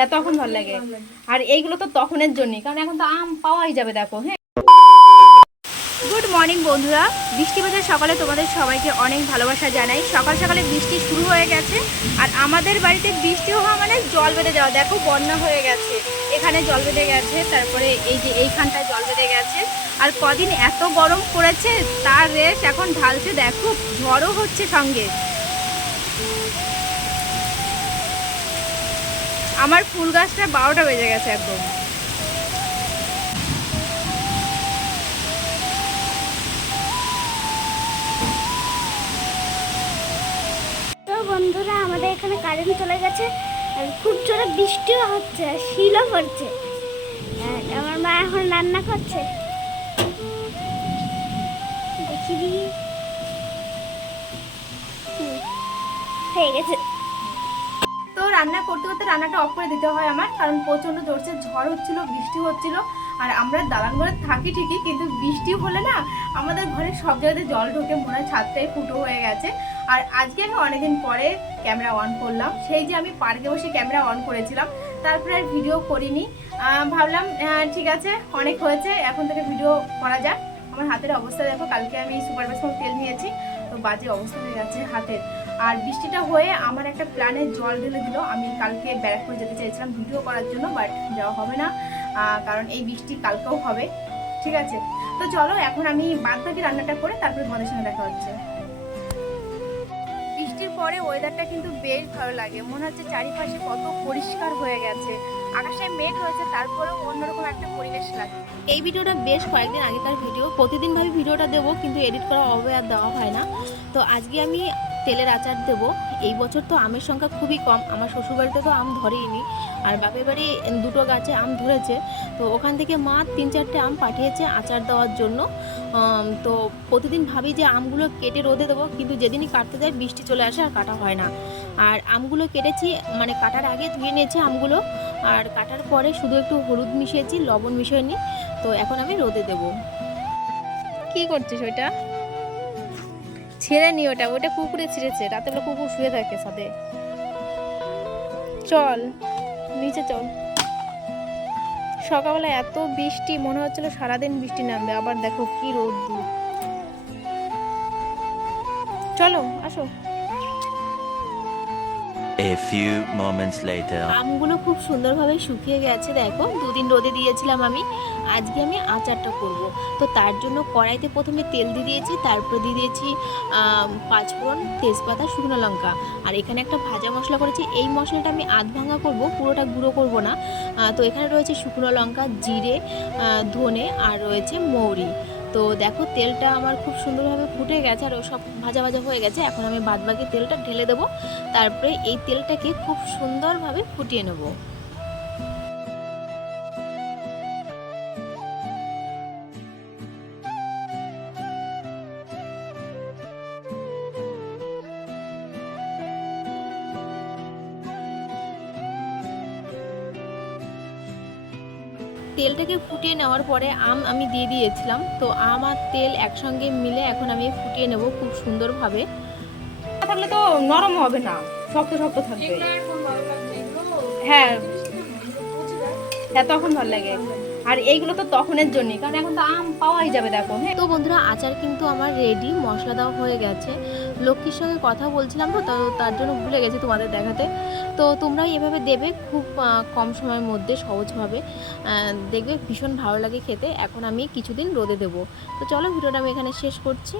হ্যাঁ তখন ভালো লাগে। আর এইগুলো তো তখনের জন্যই, কারণ এখন তো আম পাওয়াই যাবে। দেখো হ্যাঁ। গুড মর্নিং বন্ধুরা, বৃষ্টি বাজার সকালে তোমাদের সবাইকে অনেক ভালোবাসা জানাই। সকাল সকালে বৃষ্টি শুরু হয়ে গেছে, আর আমাদের বাড়িতে বৃষ্টি হওয়া মানে জল বেঁধে যাওয়া। দেখো বন্যা হয়ে গেছে, এখানে জল বেঁধে গেছে, তারপরে এই যে এইখানটায় জল বেঁধে গেছে। আর কদিন এত গরম পড়েছে, তার রেশ এখন ঢালছে। দেখো ঝড়ও হচ্ছে সঙ্গে। আমার ফুল গাছটা 12টা বেজে গেছে একদম। তো বন্ধুরা, আমাদের এখানে কারেন্ট চলে গেছে আর খুব জোরে বৃষ্টিও হচ্ছে, শিলও পড়ছে। আর আমার মা এখন রান্না করছে, দেখি দিই। হয়ে গেছে। তো রান্না করতে করতে রান্নাটা অফ করে দিতে হয় আমার, কারণ প্রচণ্ড জোরসে ঝড় হচ্ছিল, বৃষ্টি হচ্ছিল। আর আমরা দালান ঘরে থাকি ঠিকই, কিন্তু বৃষ্টি হলে না আমাদের ঘরে সব জায়গাতে জল ঢোকে, মনে হয় ছাদটাই ফুটো হয়ে গেছে। আর আজকে আমি অনেকদিন পরে ক্যামেরা অন করলাম। সেই যে আমি পার্কে বসে ক্যামেরা অন করেছিলাম, তারপরে আর ভিডিও করিনি। ভাবলাম ঠিক আছে, অনেক হয়েছে, এখন থেকে ভিডিও করা যাক। আমার হাতের অবস্থা দেখো, কালকে আমি সুপার বেসন তেল নিয়েছি, তো বাজে অবস্থা হয়ে গেছে হাতের। আর বৃষ্টিটা হয়ে আমার একটা প্ল্যানে জল ঢেলে দিল। আমি কালকে ব্যারাকপুর যেতে চাইছিলাম ভিডিও করার জন্য, বাট যাওয়া হবে না, কারণ এই বৃষ্টি কালকেও হবে। ঠিক আছে, তো চলো এখন আমি বাদ বাকি রান্নাটা করে তারপরে তোমাদের সঙ্গে দেখা হচ্ছে। বৃষ্টির পরে ওয়েদারটা কিন্তু বেশ ভালো লাগে, মনে হচ্ছে চারিপাশে কত পরিষ্কার হয়ে গেছে। আকাশে মেঘ হয়েছে, তারপরেও অন্যরকম একটা পরিবেশ লাগে। এই ভিডিওটা বেশ কয়েকদিন আগেকার ভিডিও, প্রতিদিন ভাবে ভিডিওটা দেবো, কিন্তু এডিট করা হবে আর দেওয়া হয় না। তো আজকে আমি তেলের আচার দেবো। এই বছর তো আমের সংখ্যা খুবই কম, আমার শ্বশুরবাড়িতে তো আম ধরেইনি, আর বাপের বাড়ি দুটো গাছে আম ধরেছে। তো ওখান থেকে মা 3-4টে আম পাঠিয়েছে আচার দেওয়ার জন্য। তো প্রতিদিন ভাবি যে আমগুলো কেটে রোদে দেবো, কিন্তু যেদিনই কাটতে যায় বৃষ্টি চলে আসে আর কাটা হয় না। আর আমগুলো কেটেছি, মানে কাটার আগে ধুয়ে নিয়েছি আমগুলো, আর কাটার পরে শুধু একটু হলুদ মিশিয়েছি, লবণ মিশিয়ে। তো এখন আমি রোদে দেব। কি করছিস ওইটা? ছেড়ে নি, ওটা ওটা কুকুরে ছিঁড়েছে, রাতেবেলা কুকুর শুয়ে থাকে সাথে। চল নিচে চল। সকালবেলা এত বৃষ্টি, মনে হচ্ছিল সারাদিন বৃষ্টি নামবে, আবার দেখো কি রোদ্দুর। চলো আসো। A few moments later. আমগুলো খুব সুন্দরভাবে শুকিয়ে গেছে, দেখো 2 দিন রোদে দিয়েছিলাম আমি। আজকে আমি আচারটা করব, তো তার জন্য কড়াইতে প্রথমে তেল দিয়ে দিয়েছি, তারপর দিয়ে দিয়েছি 5 ফোড়ন, তেজপাতা, শুকনো লঙ্কা। আর এখানে একটা ভাজা মশলা করেছি, এই মশলাটা আমি আধ ভাঙা করবো, পুরোটা গুঁড়ো করব না। তো এখানে রয়েছে শুকনো লঙ্কা, জিরে, ধনে, আর রয়েছে মৌরি। তো দেখো তেলটা আমার খুব সুন্দরভাবে ফুটে গেছে, আর সব ভাজা ভাজা হয়ে গেছে। এখন আমি বাদবাকি তেলটা ঢেলে দেবো, তারপরে এই তেলটাকে খুব সুন্দরভাবে ফুটিয়ে নেব। তেলটাকে ফুটিয়ে নেওয়ার পরে আম আমি দিয়ে দিয়েছিলাম, তো আম আর তেল একসঙ্গে মিলে এখন আমি ফুটিয়ে নেব খুব সুন্দরভাবে। থাকলে তো নরম হবে না, শক্ত শক্ত থাকবে। হ্যাঁ হ্যাঁ তখন ভালো লাগে। আর এইগুলো তো তখনের জন্যই, কারণ এখন তো আম পাওয়াই যাবে। দেখো হ্যাঁ। তো বন্ধুরা, আচার কিন্তু আমার রেডি, মশলা দেওয়া হয়ে গেছে। লক্ষ্মীর সঙ্গে কথা বলছিলাম তো, তার জন্য ভুলে গেছি তোমাদের দেখাতে। তো তোমরাও এভাবে দেবে, খুব কম সময়ের মধ্যে সহজভাবে দেখবে, ভীষণ ভালো লাগে খেতে। এখন আমি কিছুদিন রোদে দেবো। তো চলো ভিডিওটা আমি এখানে শেষ করছি।